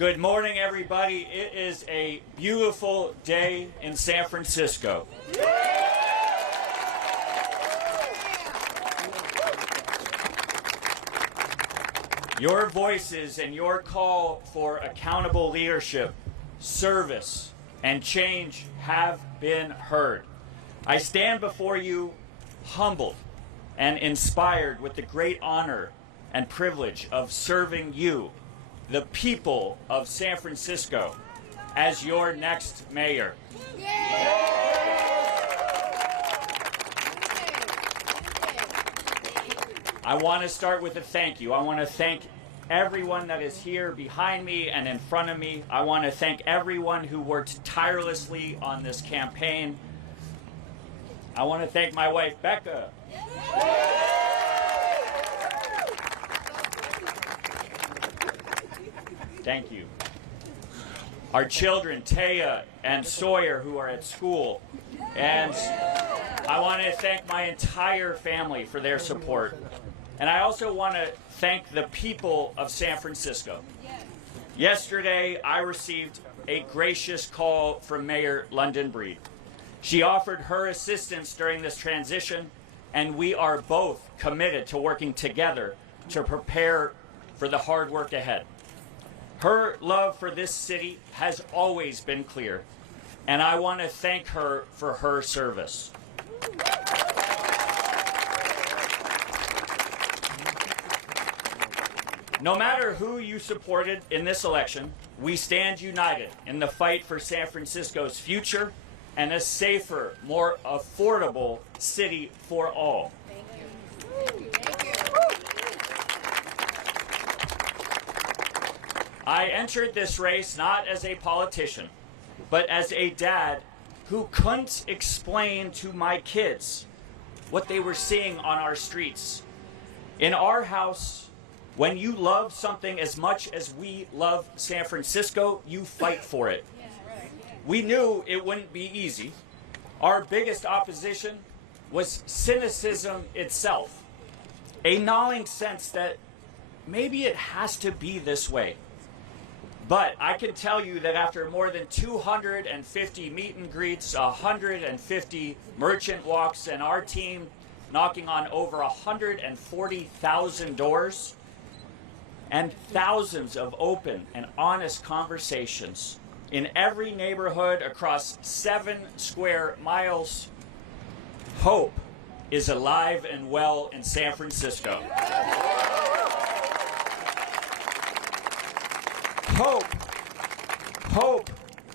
Good morning, everybody. It is a beautiful day in San Francisco. Your voices and your call for accountable leadership, service, and change have been heard. I stand before you humbled and inspired with the great honor and privilege of serving you, the people of San Francisco, as your next mayor. I want to start with a thank you. I want to thank everyone that is here behind me and in front of me. I want to thank everyone who worked tirelessly on this campaign. I want to thank my wife, Becca. Thank you. Our children, Taya and Sawyer, who are at school. And I want to thank my entire family for their support. And I also want to thank the people of San Francisco. Yesterday, I received a gracious call from Mayor London Breed. She offered her assistance during this transition, and we are both committed to working together to prepare for the hard work ahead. Her love for this city has always been clear, and I want to thank her for her service. No matter who you supported in this election, we stand united in the fight for San Francisco's future and a safer, more affordable city for all. I entered this race not as a politician, but as a dad who couldn't explain to my kids what they were seeing on our streets. In our house, when you love something as much as we love San Francisco, you fight for it. We knew it wouldn't be easy. Our biggest opposition was cynicism itself, a gnawing sense that maybe it has to be this way. But I can tell you that after more than 250 meet and greets, 150 merchant walks, and our team knocking on over 140,000 doors, and thousands of open and honest conversations in every neighborhood across 7 square miles, hope is alive and well in San Francisco. Hope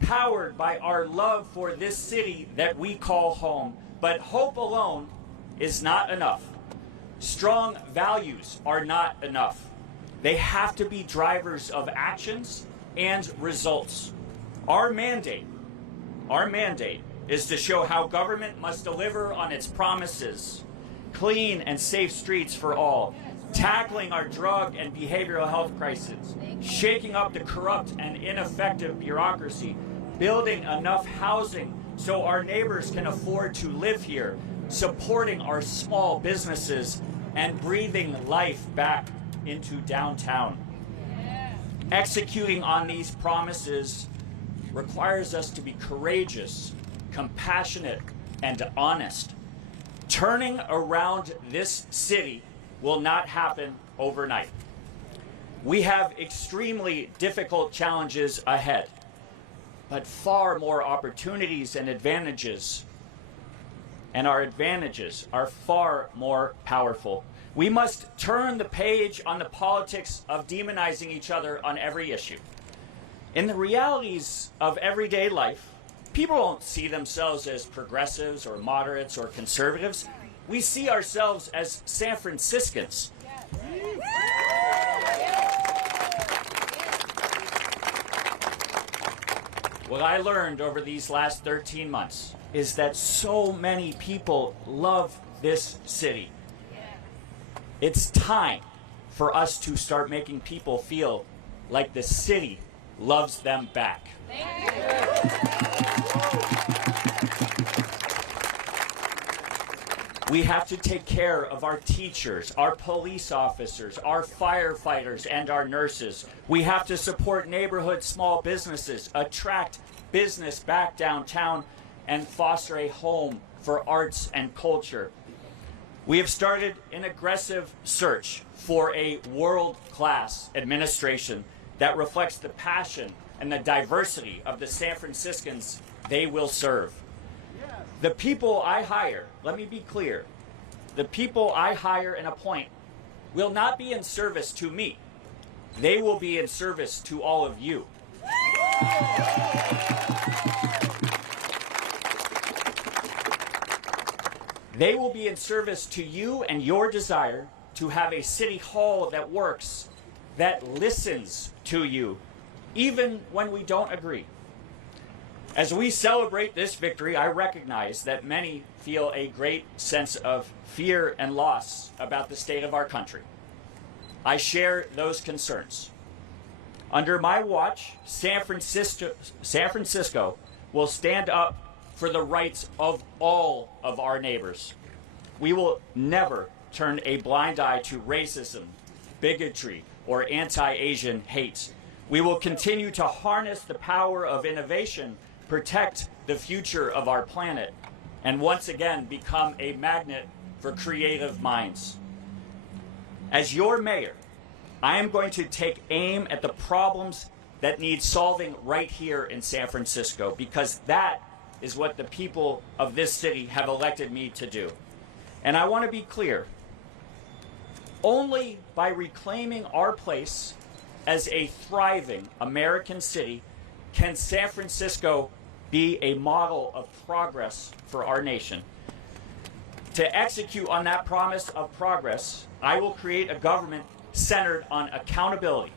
powered by our love for this city that we call home. But hope alone is not enough. Strong values are not enough. They have to be drivers of actions and results. Our mandate is to show how government must deliver on its promises. Clean and safe streets for all. Tackling our drug and behavioral health crisis, shaking up the corrupt and ineffective bureaucracy, building enough housing so our neighbors can afford to live here, supporting our small businesses, and breathing life back into downtown. Executing on these promises requires us to be courageous, compassionate, and honest. Turning around this city will not happen overnight. We have extremely difficult challenges ahead, but far more opportunities and advantages, and our advantages are far more powerful. We must turn the page on the politics of demonizing each other on every issue. In the realities of everyday life, people don't see themselves as progressives or moderates or conservatives. We see ourselves as San Franciscans. What I learned over these last 13 months is that so many people love this city. It's time for us to start making people feel like the city loves them back. We have to take care of our teachers, our police officers, our firefighters, and our nurses. We have to support neighborhood small businesses, attract business back downtown, and foster a home for arts and culture. We have started an aggressive search for a world-class administration that reflects the passion and the diversity of the San Franciscans they will serve. The people I hire, let me be clear, the people I hire and appoint will not be in service to me. They will be in service to all of you. They will be in service to you and your desire to have a city hall that works, that listens to you, even when we don't agree. As we celebrate this victory, I recognize that many feel a great sense of fear and loss about the state of our country. I share those concerns. Under my watch, San Francisco will stand up for the rights of all of our neighbors. We will never turn a blind eye to racism, bigotry, or anti-Asian hate. We will continue to harness the power of innovation, protect the future of our planet, and once again become a magnet for creative minds. As your mayor, I am going to take aim at the problems that need solving right here in San Francisco, because that is what the people of this city have elected me to do. And I want to be clear, only by reclaiming our place as a thriving American city can San Francisco be a model of progress for our nation. To execute on that promise of progress, I will create a government centered on accountability,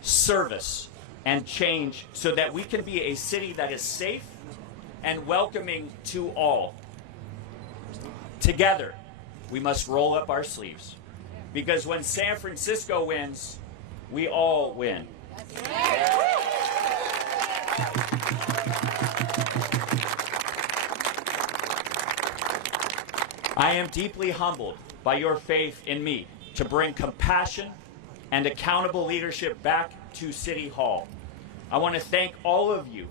service, and change so that we can be a city that is safe and welcoming to all. Together, we must roll up our sleeves, because when San Francisco wins, we all win. I am deeply humbled by your faith in me to bring compassion and accountable leadership back to City Hall. I want to thank all of you,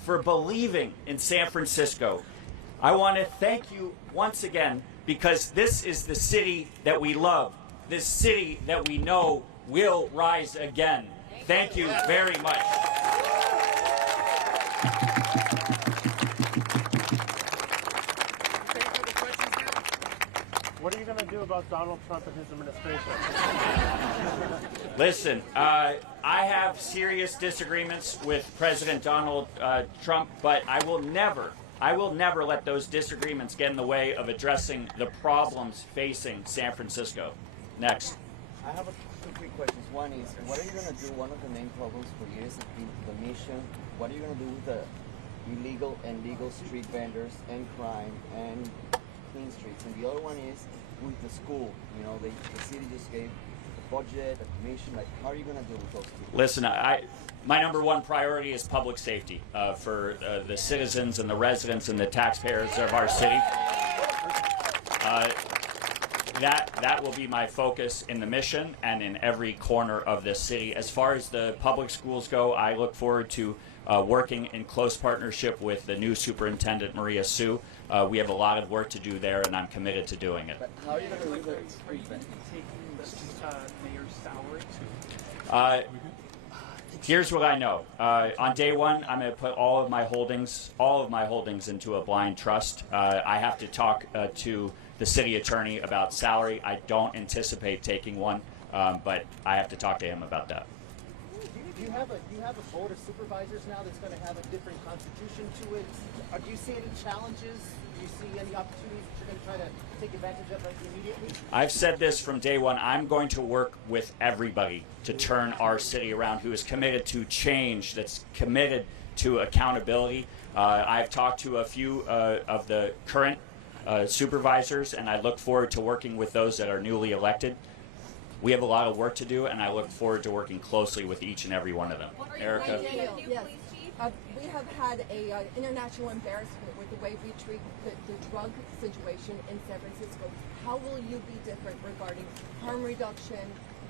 for believing in San Francisco. I want to thank you once again, because this is the city that we love, this city that we know will rise again. Thank you very much. What are you going to do about Donald Trump and his administration? Listen, I have serious disagreements with President Donald Trump, but I will never let those disagreements get in the way of addressing the problems facing San Francisco. Next. I have two quick questions. One is, what are you going to do? One of the main problems for years has been the mission. What are you going to do with the illegal and legal street vendors and crime and clean streets? And the other one is with the school. You know, the city just gave a budget, a commission. Like, how are you going to deal with those two? Listen, my number one priority is public safety for the citizens and the residents and the taxpayers of our city. That will be my focus in the mission and in every corner of this city. As far as the public schools go, I look forward to working in close partnership with the new superintendent, Maria Sue. We have a lot of work to do there, and I'm committed to doing it. But how are you going to do the treatment? Taking the mayor's salary too? Here's what I know. On day one, I'm going to put all of my holdings into a blind trust. I have to talk to the city attorney about salary. I don't anticipate taking one, but I have to talk to him about that. Do you have a board of supervisors now that's going to have a different constitution to it? Do you see any challenges? Do you see any opportunities that you're going to try to take advantage of immediately? I've said this from day one. I'm going to work with everybody to turn our city around, who is committed to change, that's committed to accountability. I've talked to a few of the current supervisors, and I look forward to working with those that are newly elected. We have a lot of work to do, and I look forward to working closely with each and every one of them. Are you Erica? appointing a new police chief? We have had a international embarrassment with the way we treat the drug situation in San Francisco. How will you be different regarding harm reduction,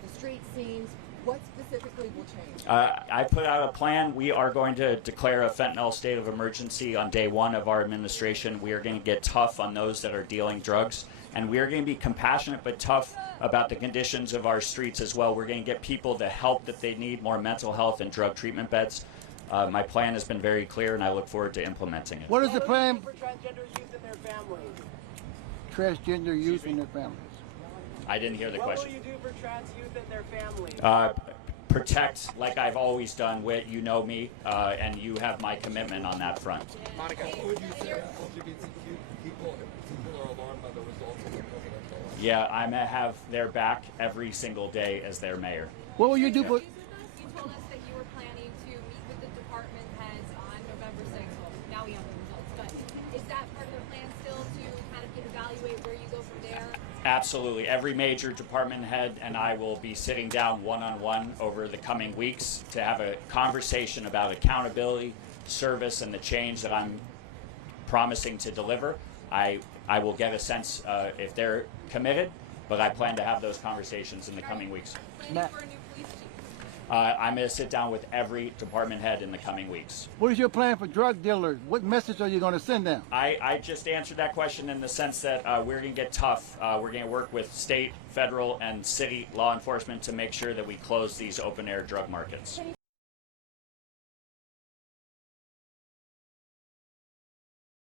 the street scenes? What specifically will change? I put out a plan. We are going to declare a fentanyl state of emergency on day one of our administration. We are going to get tough on those that are dealing drugs. And we are going to be compassionate but tough about the conditions of our streets as well. We're going to get people the help that they need, more mental health and drug treatment beds. My plan has been very clear, and I look forward to implementing it. What is the plan for transgender youth and their families? transgender youth and their families? I didn't hear the question. What will you do for trans youth and their families? Protect like I've always done. Whit, you know me, and you have my commitment on that front. Monica, would you say LGBTQ people are alarmed by the results of the presidential election? Yeah, I'm gonna have their back every single day as their mayor. What will you do for? You told us that you were planning to meet with the department heads on November 6th. Well, now we have the results, but is that part of the plan still to kind of evaluate where you go from there? Absolutely. Every major department head and I will be sitting down one-on-one over the coming weeks to have a conversation about accountability, service, and the change that I'm promising to deliver. I will get a sense if they're committed, but I plan to have those conversations in the coming weeks. Planning for a new police chief? I'm going to sit down with every department head in the coming weeks. What is your plan for drug dealers? What message are you going to send them? I just answered that question in the sense that we're going to get tough. We're going to work with state, federal, and city law enforcement to make sure that we close these open-air drug markets.